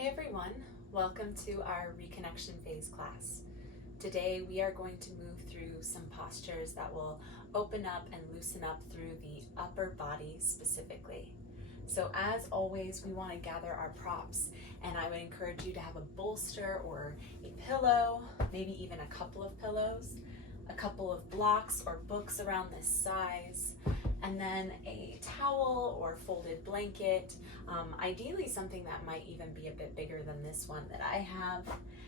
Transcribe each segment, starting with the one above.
Hey everyone, welcome to our reconnection phase class. Today we are going to move through some postures that will open up and loosen up through the upper body specifically. So as always, we want to gather our props, and I would encourage you to have a bolster or a pillow, maybe even a couple of pillows, a couple of blocks or books around this size, and then a towel or folded blanket, ideally something that might even be a bit bigger than this one that I have.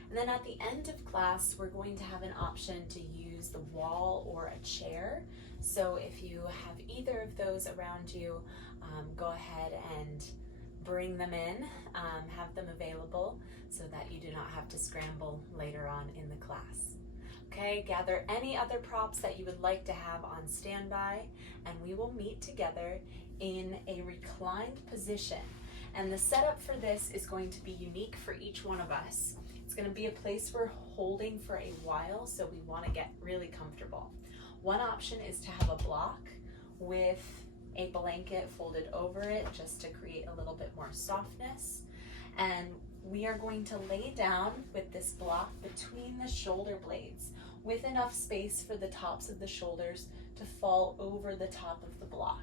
And then at the end of class, we're going to have an option to use the wall or a chair. So if you have either of those around you, go ahead and bring them in, have them available so that you do not have to scramble later on in the class. Okay, gather any other props that you would like to have on standby, and we will meet together in a reclined position. And the setup for this is going to be unique for each one of us. It's going to be a place we're holding for a while, so we want to get really comfortable. One option is to have a block with a blanket folded over it just to create a little bit more softness. And we are going to lay down with this block between the shoulder blades with enough space for the tops of the shoulders to fall over the top of the block.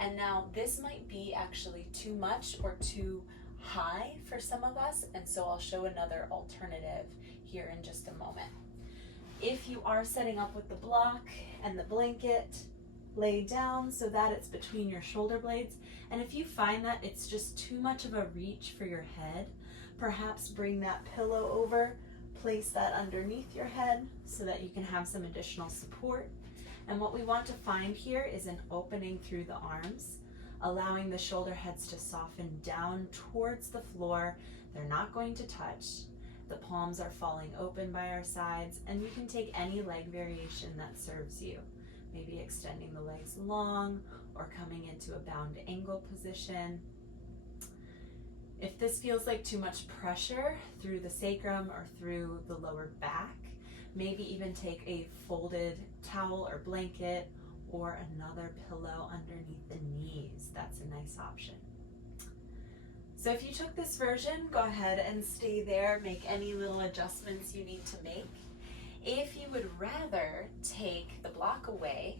And now this might be actually too much or too high for some of us, and so I'll show another alternative here in just a moment. If you are setting up with the block and the blanket, lay down so that it's between your shoulder blades, and if you find that it's just too much of a reach for your head, perhaps bring that pillow over, place that underneath your head so that you can have some additional support. And what we want to find here is an opening through the arms, allowing the shoulder heads to soften down towards the floor. They're not going to touch. The palms are falling open by our sides, and you can take any leg variation that serves you. Maybe extending the legs long or coming into a bound angle position. If this feels like too much pressure through the sacrum or through the lower back, maybe even take a folded towel or blanket or another pillow underneath the knees. That's a nice option. So if you took this version, go ahead and stay there, make any little adjustments you need to make. If you would rather take the block away,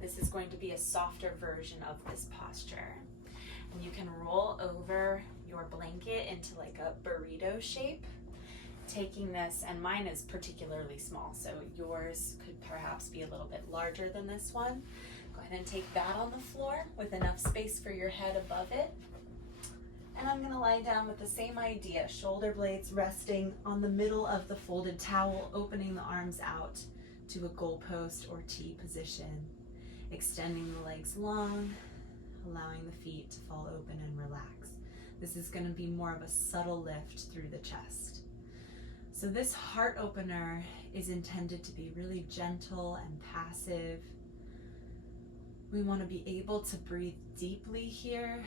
this is going to be a softer version of this posture. And you can roll over your blanket into like a burrito shape, taking this, and mine is particularly small, so yours could perhaps be a little bit larger than this one. Go ahead and take that on the floor with enough space for your head above it. And I'm going to lie down with the same idea, shoulder blades resting on the middle of the folded towel, opening the arms out to a goalpost or T position, extending the legs long, allowing the feet to fall open and relax. This is going to be more of a subtle lift through the chest. So this heart opener is intended to be really gentle and passive. We want to be able to breathe deeply here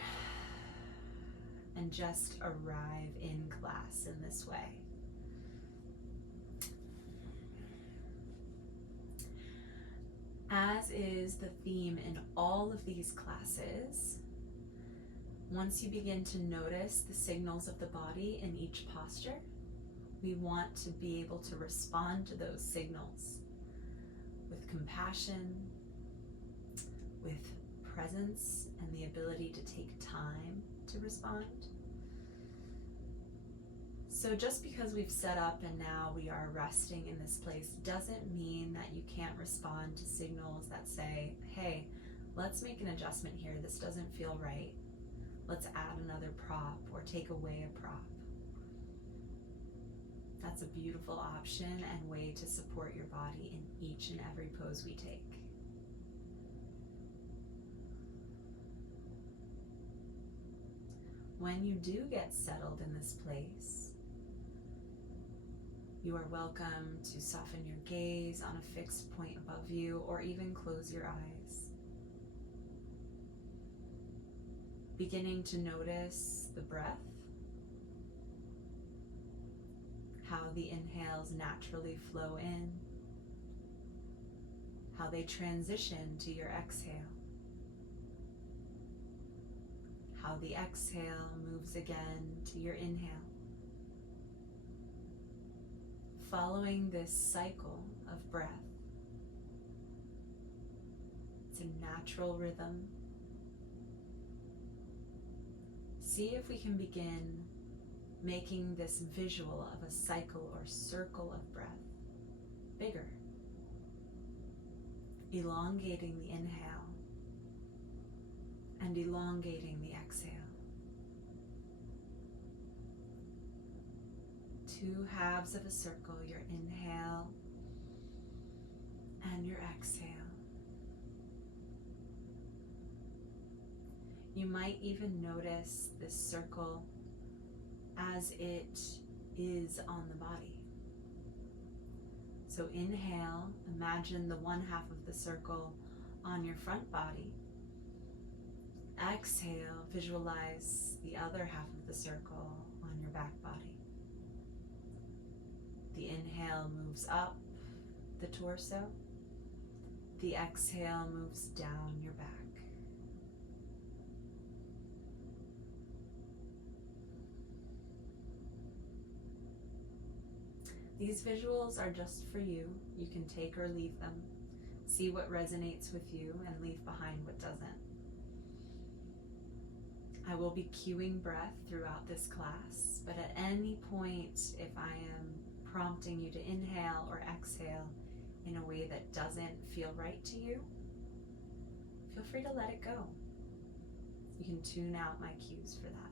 and just arrive in class in this way. As is the theme in all of these classes, once you begin to notice the signals of the body in each posture, we want to be able to respond to those signals with compassion, with presence, and the ability to take time to respond. So just because we've set up and now we are resting in this place doesn't mean that you can't respond to signals that say, hey, let's make an adjustment here. This doesn't feel right. Let's add another prop or take away a prop. That's a beautiful option and way to support your body in each and every pose we take. When you do get settled in this place, you are welcome to soften your gaze on a fixed point above you or even close your eyes. Beginning to notice the breath, how the inhales naturally flow in, how they transition to your exhale, how the exhale moves again to your inhale. following this cycle of breath. It's a natural rhythm. See if we can begin making this visual of a cycle or circle of breath bigger, elongating the inhale and elongating the exhale. Two halves of a circle, your inhale and your exhale. You might even notice this circle as it is on the body. So inhale, imagine the one half of the circle on your front body. Exhale, visualize the other half of the circle on your back body. The inhale moves up the torso. The exhale moves down your back. These visuals are just for you. You can take or leave them. See what resonates with you and leave behind what doesn't. I will be cueing breath throughout this class, but at any point, if I am prompting you to inhale or exhale in a way that doesn't feel right to you, feel free to let it go. You can tune out my cues for that.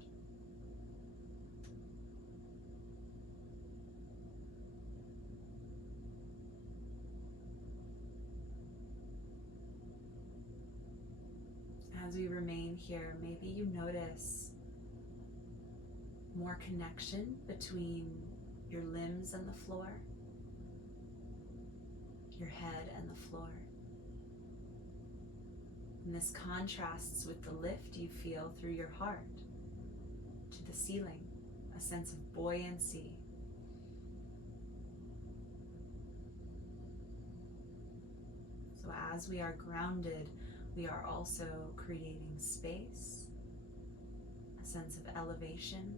As we remain here, maybe you notice more connection between your limbs and the floor, your head and the floor. And this contrasts with the lift you feel through your heart to the ceiling, a sense of buoyancy. So as we are grounded, we are also creating space, a sense of elevation.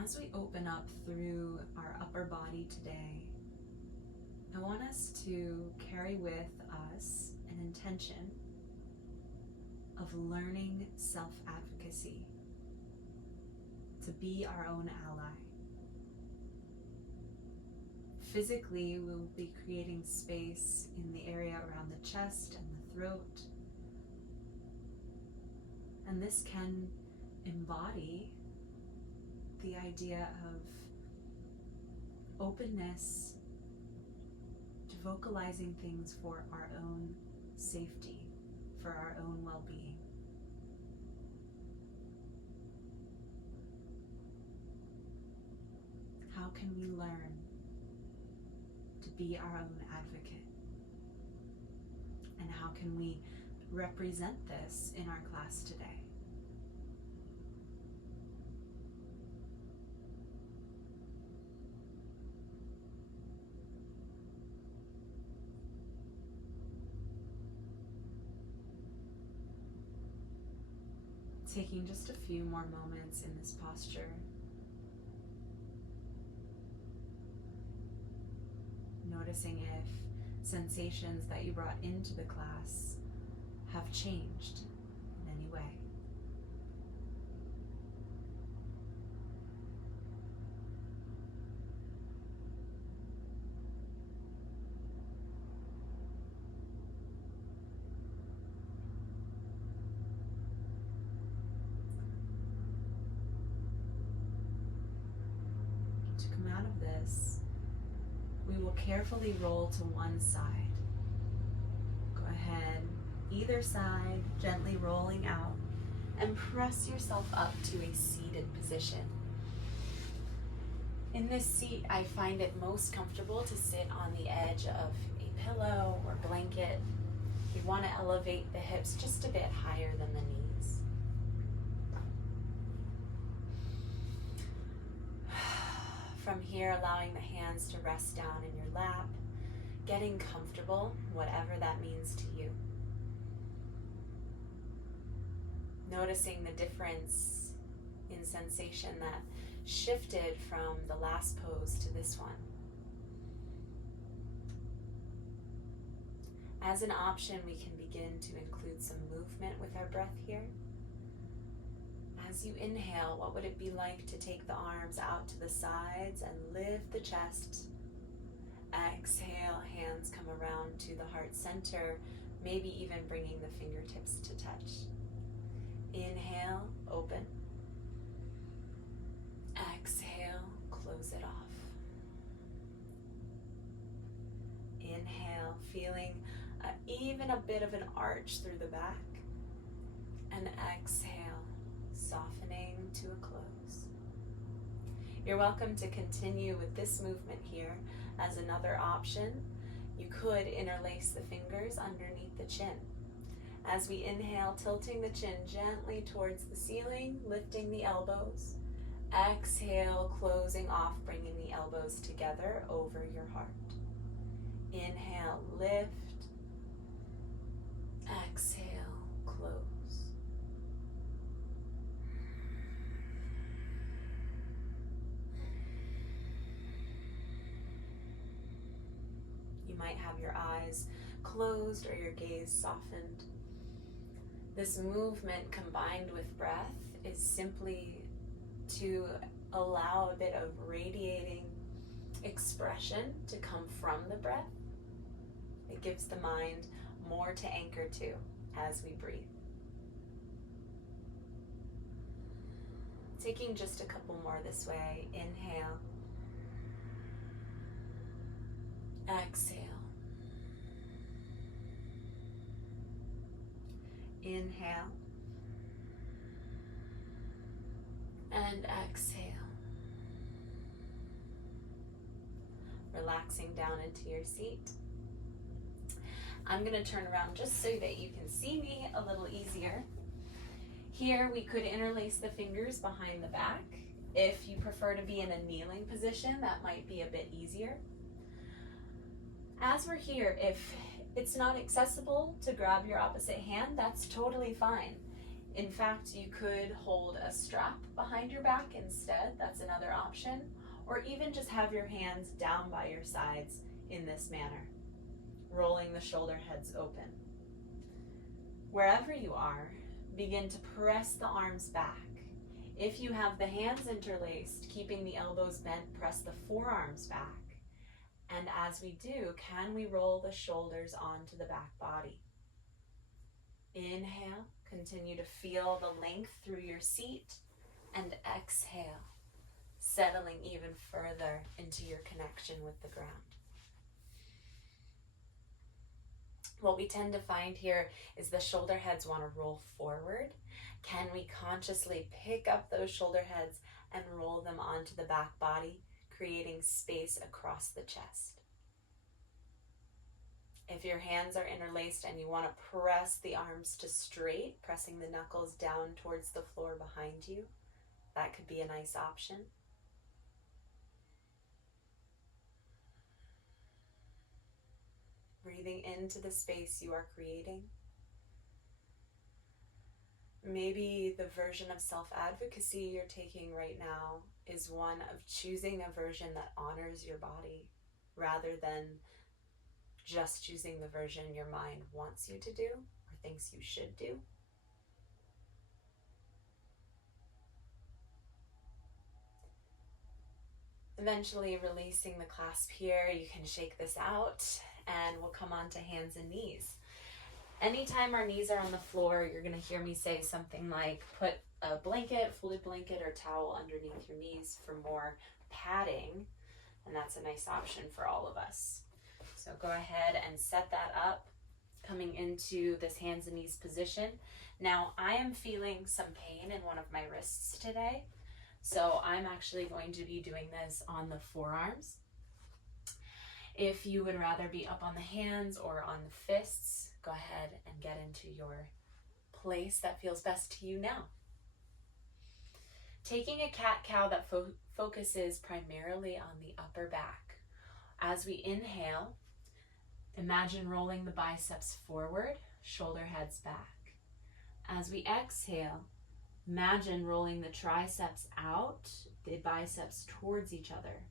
As we open up through our upper body today, I want us to carry with us an intention of learning self-advocacy, to be our own ally. Physically, we'll be creating space in the area around the chest and the throat. And this can embody the idea of openness to vocalizing things for our own safety, for our own well-being. How can we learn to be our own advocate? And how can we represent this in our class today? Taking just a few more moments in this posture. Noticing if sensations that you brought into the class have changed in any way. To come out of this, we will carefully roll to one side. Go ahead, either side, gently rolling out, and press yourself up to a seated position. In this seat, I find it most comfortable to sit on the edge of a pillow or blanket. You want to elevate the hips just a bit higher than the knees. From here, allowing the hands to rest down in your lap, getting comfortable, whatever that means to you. Noticing the difference in sensation that shifted from the last pose to this one. As an option, we can begin to include some movement with our breath here. As you inhale, what would it be like to take the arms out to the sides and lift the chest? Exhale, hands come around to the heart center, maybe even bringing the fingertips to touch. Inhale, open. Exhale, close it off. Inhale, feeling even a bit of an arch through the back. And exhale, softening to a close. You're welcome to continue with this movement here. As another option, you could interlace the fingers underneath the chin. As we inhale, tilting the chin gently towards the ceiling, lifting the elbows. Exhale, closing off, bringing the elbows together over your heart. Inhale, lift. Exhale, close. You might have your eyes closed or your gaze softened. This movement combined with breath is simply to allow a bit of radiating expression to come from the breath. It gives the mind more to anchor to as we breathe. Taking just a couple more this way. Inhale. Exhale. Inhale. And exhale. Relaxing down into your seat. I'm going to turn around just so that you can see me a little easier. Here we could interlace the fingers behind the back. If you prefer to be in a kneeling position, that might be a bit easier. As we're here, if it's not accessible to grab your opposite hand, that's totally fine. In fact, you could hold a strap behind your back instead. That's another option. Or even just have your hands down by your sides in this manner, rolling the shoulder heads open. Wherever you are, begin to press the arms back. If you have the hands interlaced, keeping the elbows bent, press the forearms back. And as we do, can we roll the shoulders onto the back body? Inhale, continue to feel the length through your seat, and exhale, settling even further into your connection with the ground. What we tend to find here is the shoulder heads want to roll forward. Can we consciously pick up those shoulder heads and roll them onto the back body, creating space across the chest? If your hands are interlaced and you want to press the arms to straight, pressing the knuckles down towards the floor behind you, that could be a nice option. Breathing into the space you are creating. Maybe the version of self-advocacy you're taking right now is one of choosing a version that honors your body rather than just choosing the version your mind wants you to do or thinks you should do. Eventually releasing the clasp here, you can shake this out and we'll come on to hands and knees. Anytime our knees are on the floor, you're going to hear me say something like put a blanket, folded blanket or towel underneath your knees for more padding, and that's a nice option for all of us. So go ahead and set that up, coming into this hands and knees position. Now I am feeling some pain in one of my wrists today, so I'm actually going to be doing this on the forearms. If you would rather be up on the hands or on the fists, go ahead and get into your place that feels best to you now. Taking a cat-cow that focuses primarily on the upper back. As we inhale, imagine rolling the biceps forward, shoulder heads back. As we exhale, imagine rolling the triceps out, the biceps towards each other.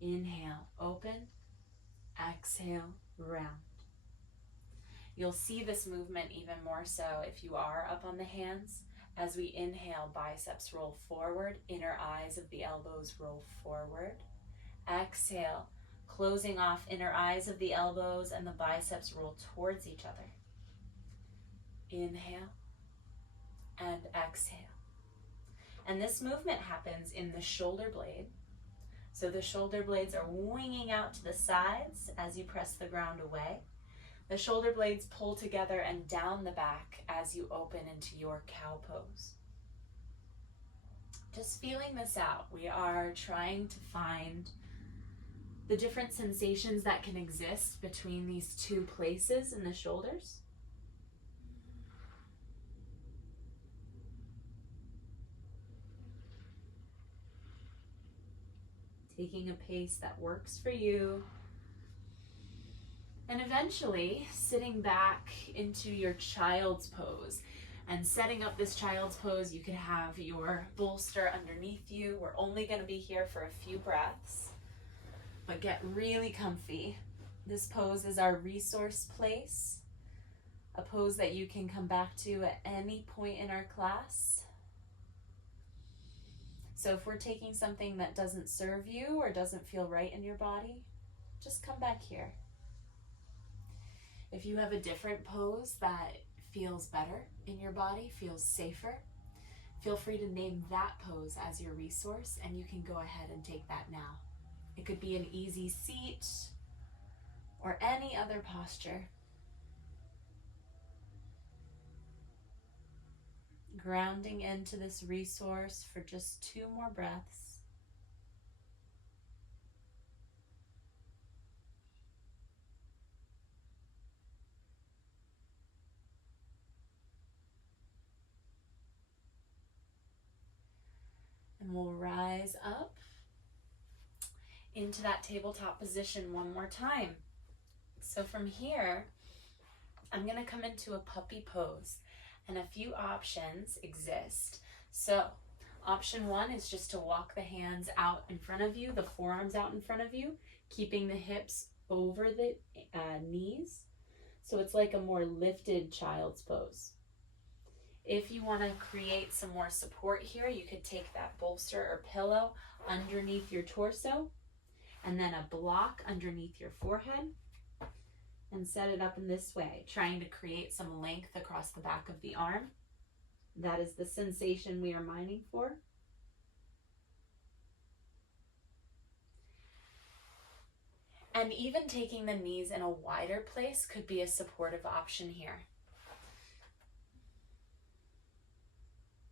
Inhale, open. Exhale, round. You'll see this movement even more so if you are up on the hands. As we inhale, biceps roll forward, inner eyes of the elbows roll forward. Exhale, closing off inner eyes of the elbows and the biceps roll towards each other. Inhale and exhale. And this movement happens in the shoulder blade. So the shoulder blades are winging out to the sides as you press the ground away. The shoulder blades pull together and down the back as you open into your cow pose. Just feeling this out, we are trying to find the different sensations that can exist between these two places in the shoulders. Taking a pace that works for you. And eventually sitting back into your child's pose. And setting up this child's pose, you could have your bolster underneath you. We're only going to be here for a few breaths, but get really comfy. This pose is our resource place, a pose that you can come back to at any point in our class. So if we're taking something that doesn't serve you or doesn't feel right in your body, just come back here. If you have a different pose that feels better in your body, feels safer, feel free to name that pose as your resource and you can go ahead and take that now. It could be an easy seat or any other posture. Grounding into this resource for just 2 more breaths. And we'll rise up into that tabletop position one more time. So from here, I'm going to come into a puppy pose, and a few options exist. So option 1 is just to walk the hands out in front of you, the forearms out in front of you, keeping the hips over the knees. So it's like a more lifted child's pose. If you want to create some more support here, you could take that bolster or pillow underneath your torso and then a block underneath your forehead and set it up in this way, trying to create some length across the back of the arm. That is the sensation we are mining for. And even taking the knees in a wider place could be a supportive option here.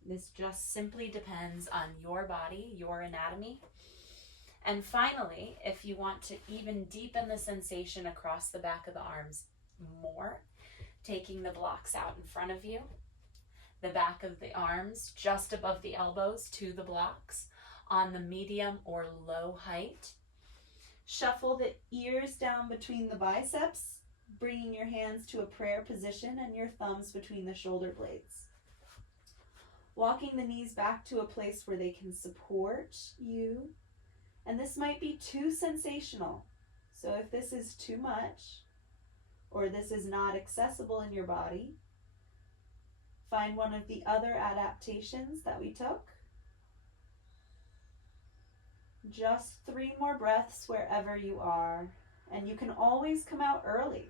This just simply depends on your body, your anatomy. And finally, if you want to even deepen the sensation across the back of the arms more, taking the blocks out in front of you, the back of the arms just above the elbows to the blocks on the medium or low height. Shuffle the ears down between the biceps, bringing your hands to a prayer position and your thumbs between the shoulder blades. Walking the knees back to a place where they can support you. And this might be too sensational. So if this is too much, or this is not accessible in your body, find one of the other adaptations that we took. Just 3 more breaths wherever you are. And you can always come out early.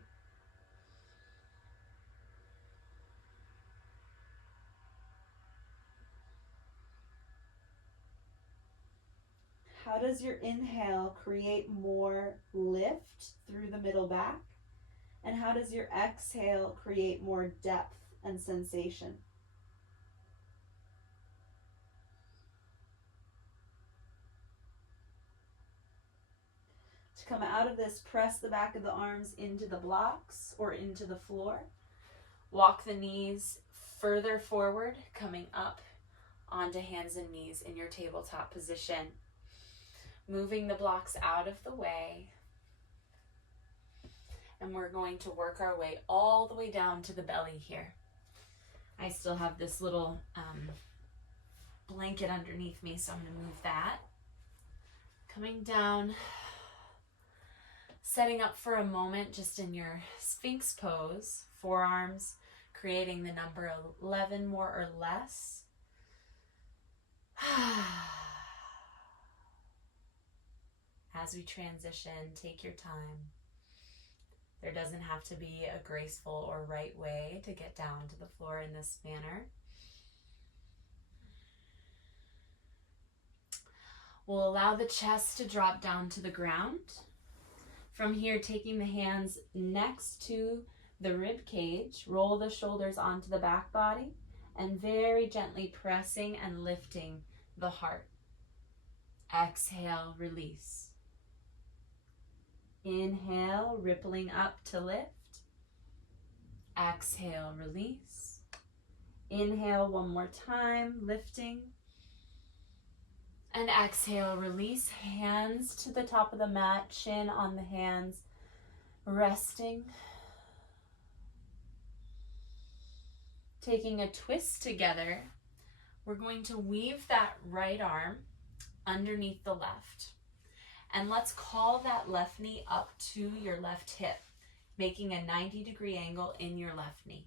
How does your inhale create more lift through the middle back? And how does your exhale create more depth and sensation? To come out of this, press the back of the arms into the blocks or into the floor. Walk the knees further forward, coming up onto hands and knees in your tabletop position. Moving the blocks out of the way. And we're going to work our way all the way down to the belly here. I still have this little blanket underneath me, so I'm going to move that. Coming down, setting up for a moment just in your Sphinx pose, forearms creating the number 11 more or less. As we transition, take your time. There doesn't have to be a graceful or right way to get down to the floor in this manner. We'll allow the chest to drop down to the ground. From here, taking the hands next to the rib cage, roll the shoulders onto the back body, and very gently pressing and lifting the heart. Exhale, release. Inhale, rippling up to lift. Exhale, release. Inhale one more time, lifting. And exhale, release. Hands to the top of the mat, chin on the hands, resting. Taking a twist together, we're going to weave that right arm underneath the left. And let's call that left knee up to your left hip, making a 90-degree angle in your left knee.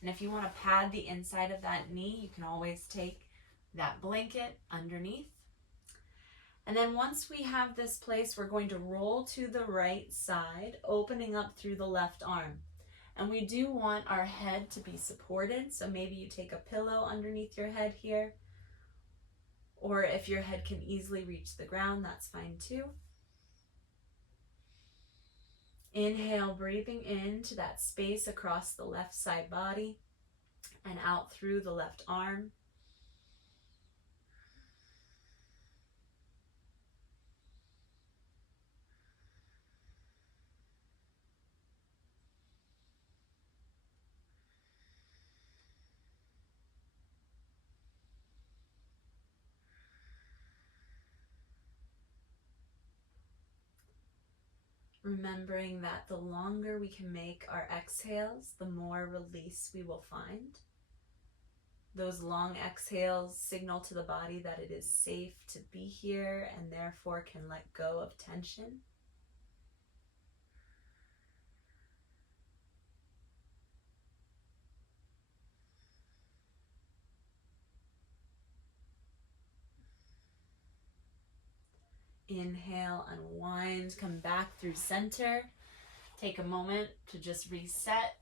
And if you want to pad the inside of that knee, you can always take that blanket underneath. And then once we have this place, we're going to roll to the right side, opening up through the left arm. And we do want our head to be supported, so maybe you take a pillow underneath your head here, or if your head can easily reach the ground, that's fine too. Inhale, breathing into that space across the left side body and out through the left arm. Remembering that the longer we can make our exhales, the more release we will find. Those long exhales signal to the body that it is safe to be here and therefore can let go of tension. Inhale, unwind, come back through center. Take a moment to just reset.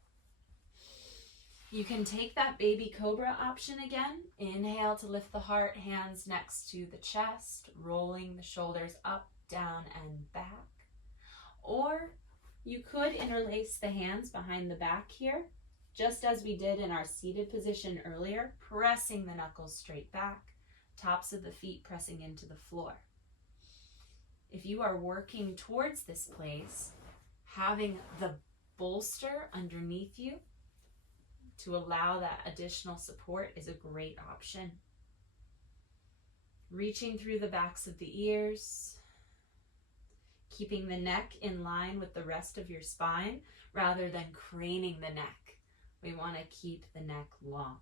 You can take that baby cobra option again. Inhale to lift the heart, hands next to the chest, rolling the shoulders up, down, and back. Or you could interlace the hands behind the back here, just as we did in our seated position earlier, pressing the knuckles straight back, tops of the feet pressing into the floor. If you are working towards this place, having the bolster underneath you to allow that additional support is a great option. Reaching through the backs of the ears, keeping the neck in line with the rest of your spine rather than craning the neck. We want to keep the neck long.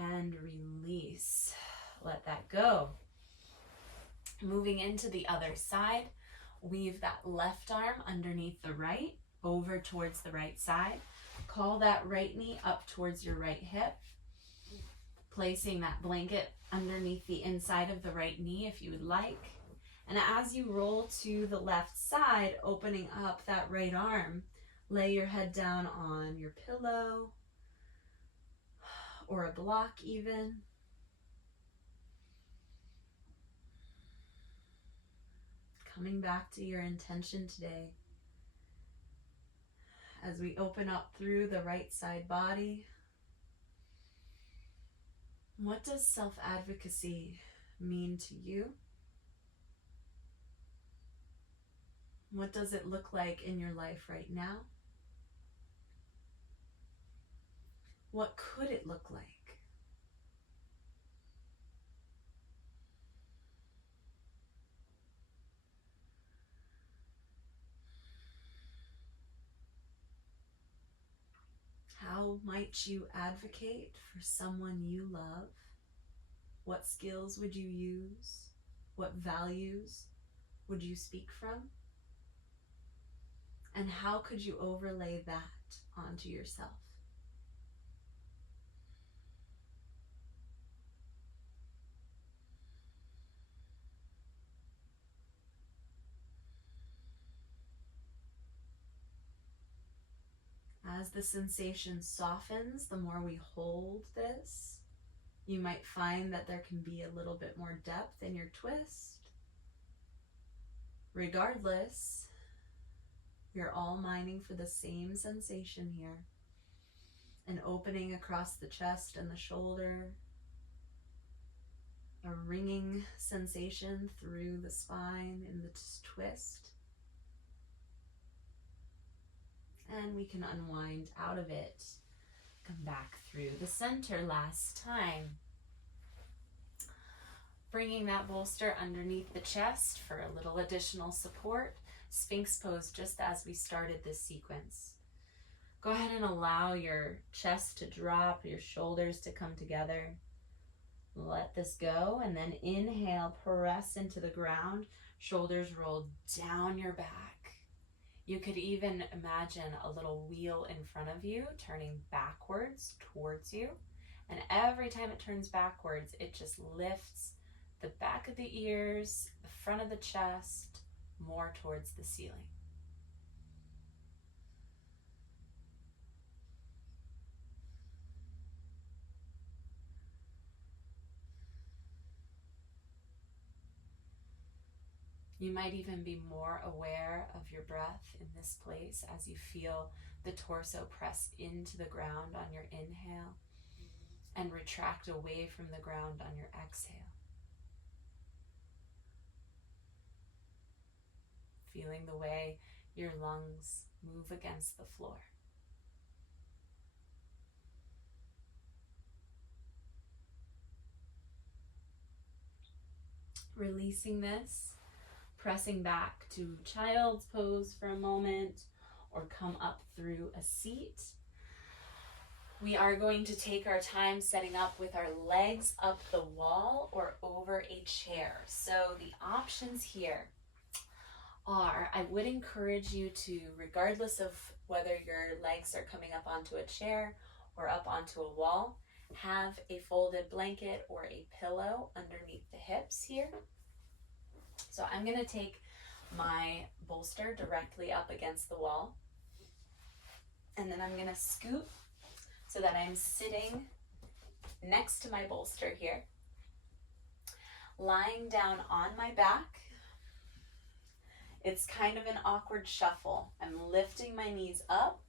And release. Let that go. Moving into the other side, weave that left arm underneath the right, over towards the right side. Call that right knee up towards your right hip. Placing that blanket underneath the inside of the right knee if you would like. And as you roll to the left side, opening up that right arm, lay your head down on your pillow or a block even. Coming back to your intention today as we open up through the right side body. What does self-advocacy mean to you? What does it look like in your life right now? What could it look like? How might you advocate for someone you love? What skills would you use? What values would you speak from? And how could you overlay that onto yourself? As the sensation softens, the more we hold this, you might find that there can be a little bit more depth in your twist. Regardless, we're all mining for the same sensation here. An opening across the chest and the shoulder, a ringing sensation through the spine in the twist. And we can unwind out of it. Come back through the center last time. Bringing that bolster underneath the chest for a little additional support. Sphinx pose just as we started this sequence. Go ahead and allow your chest to drop, your shoulders to come together. Let this go, and then inhale, press into the ground, shoulders roll down your back. You could even imagine a little wheel in front of you turning backwards towards you. And every time it turns backwards, it just lifts the back of the ears, the front of the chest, more towards the ceiling. You might even be more aware of your breath in this place as you feel the torso press into the ground on your inhale and retract away from the ground on your exhale. Feeling the way your lungs move against the floor. Releasing this, pressing back to child's pose for a moment, or come up through a seat. We are going to take our time setting up with our legs up the wall or over a chair. So the options here are, I would encourage you to, regardless of whether your legs are coming up onto a chair or up onto a wall, have a folded blanket or a pillow underneath the hips here. So I'm going to take my bolster directly up against the wall, and then I'm going to scoot so that I'm sitting next to my bolster here, lying down on my back. It's kind of an awkward shuffle. I'm lifting my knees up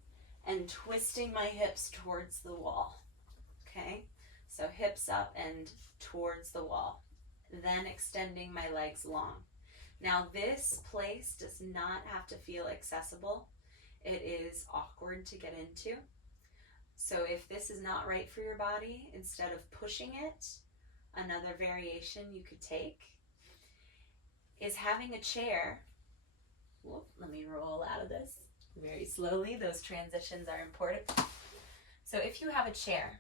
and twisting my hips towards the wall. Okay, so hips up and towards the wall, then extending my legs long. Now this place does not have to feel accessible. It is awkward to get into. So if this is not right for your body, instead of pushing it, another variation you could take is having a chair. Whoop, let me roll out of this very slowly. Those transitions are important. So if you have a chair,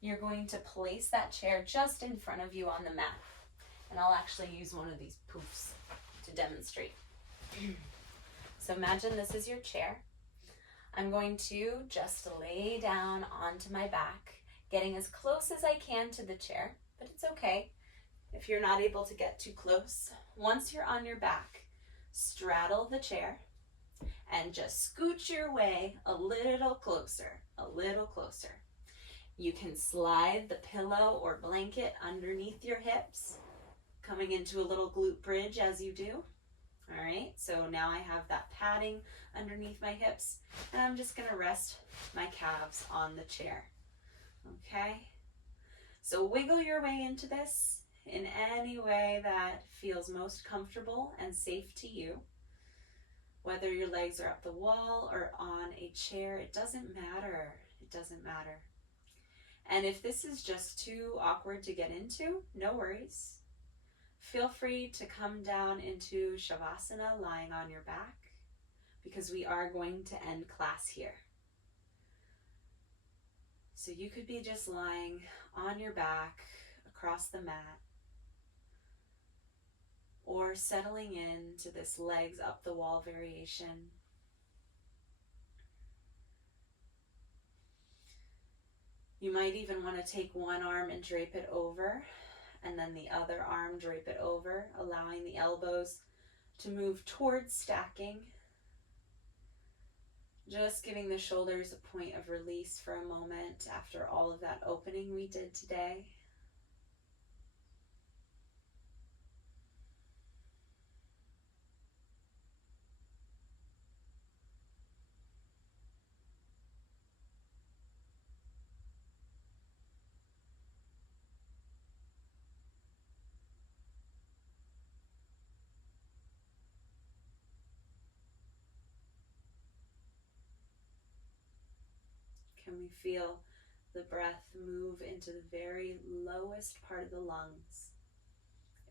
you're going to place that chair just in front of you on the mat. And I'll actually use one of these poofs to demonstrate. So imagine this is your chair. I'm going to just lay down onto my back, getting as close as I can to the chair, but it's okay if you're not able to get too close. Once you're on your back, straddle the chair and just scooch your way a little closer, a little closer. You can slide the pillow or blanket underneath your hips, coming into a little glute bridge as you do. All right, so now I have that padding underneath my hips, and I'm just gonna rest my calves on the chair, okay? So wiggle your way into this in any way that feels most comfortable and safe to you. Whether your legs are up the wall or on a chair, it doesn't matter, it doesn't matter. And if this is just too awkward to get into, no worries. Feel free to come down into Shavasana, lying on your back, because we are going to end class here. So you could be just lying on your back across the mat, or settling into this legs up the wall variation. You might even want to take one arm and drape it over, and then the other arm drape it over, allowing the elbows to move towards stacking. Just giving the shoulders a point of release for a moment after all of that opening we did today. Can we feel the breath move into the very lowest part of the lungs,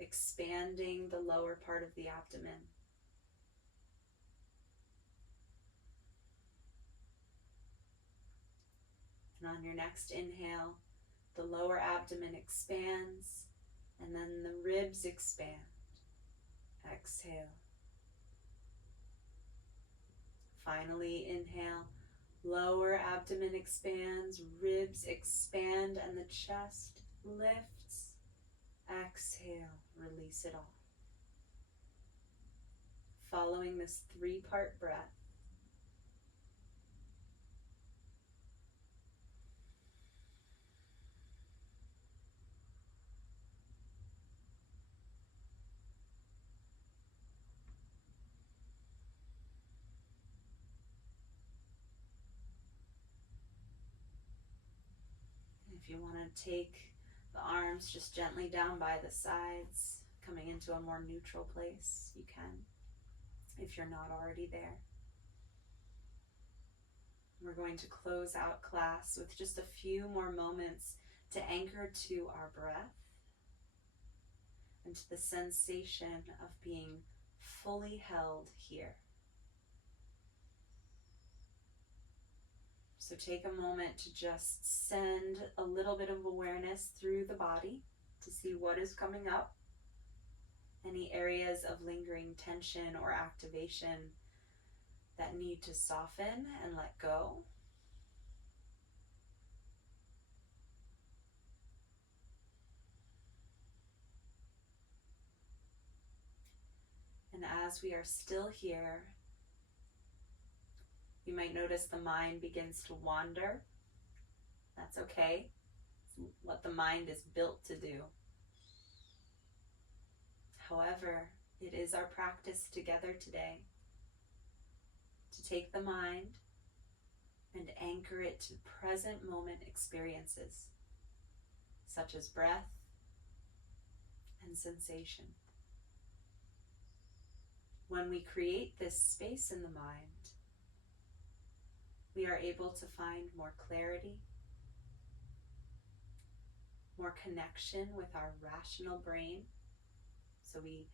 expanding the lower part of the abdomen? And on your next inhale, the lower abdomen expands, and then the ribs expand. Exhale. Finally, inhale. Lower abdomen expands, ribs expand, and the chest lifts. Exhale, release it all. Following this 3-part breath, if you want to take the arms just gently down by the sides, coming into a more neutral place, you can, if you're not already there. We're going to close out class with just a few more moments to anchor to our breath and to the sensation of being fully held here. So take a moment to just send a little bit of awareness through the body to see what is coming up, any areas of lingering tension or activation that need to soften and let go. And as we are still here, you might notice the mind begins to wander. That's okay. It's what the mind is built to do. However, it is our practice together today to take the mind and anchor it to present moment experiences, such as breath and sensation. When we create this space in the mind, we are able to find more clarity, more connection with our rational brain. So we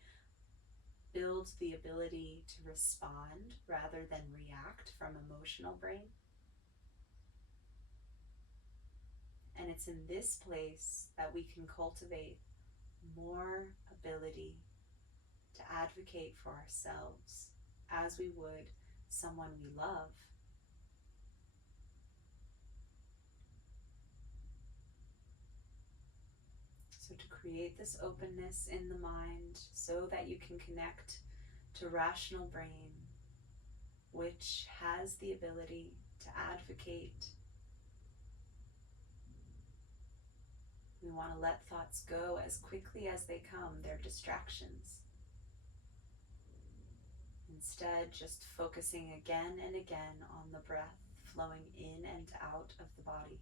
build the ability to respond rather than react from emotional brain. And it's in this place that we can cultivate more ability to advocate for ourselves as we would someone we love. So to create this openness in the mind so that you can connect to rational brain, which has the ability to advocate. We want to let thoughts go as quickly as they come. They're distractions. Instead, just focusing again and again on the breath flowing in and out of the body.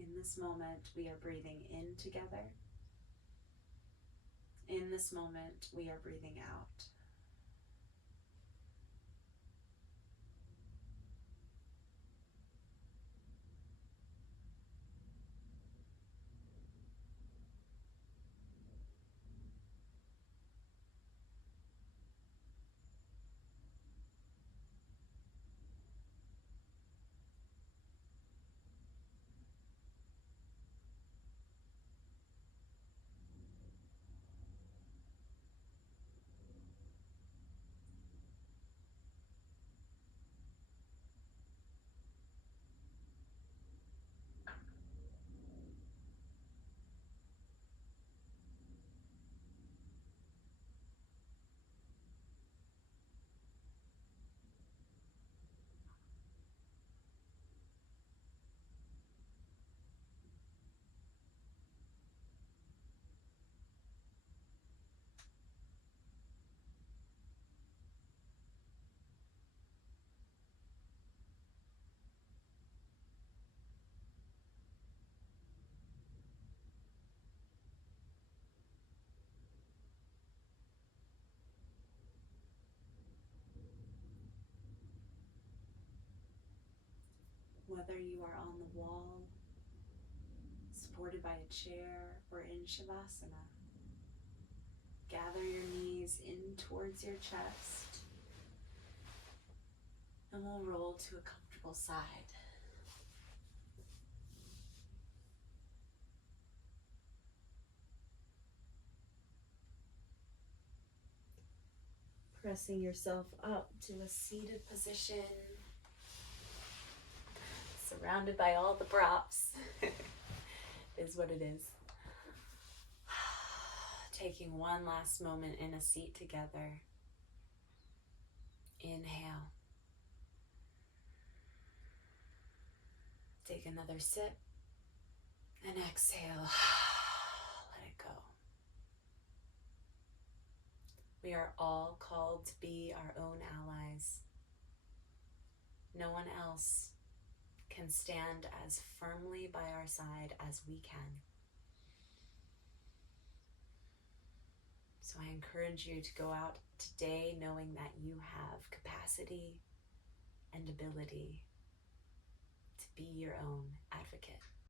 In this moment, we are breathing in together. In this moment, we are breathing out. whether you are on the wall, supported by a chair, or in Shavasana. Gather your knees in towards your chest, and we'll roll to a comfortable side. Pressing yourself up to a seated position, surrounded by all the props, is what it is. Taking one last moment in a seat together. Inhale. Take another sip and exhale. Let it go. We are all called to be our own allies. No one else can stand as firmly by our side as we can. So I encourage you to go out today knowing that you have capacity and ability to be your own advocate.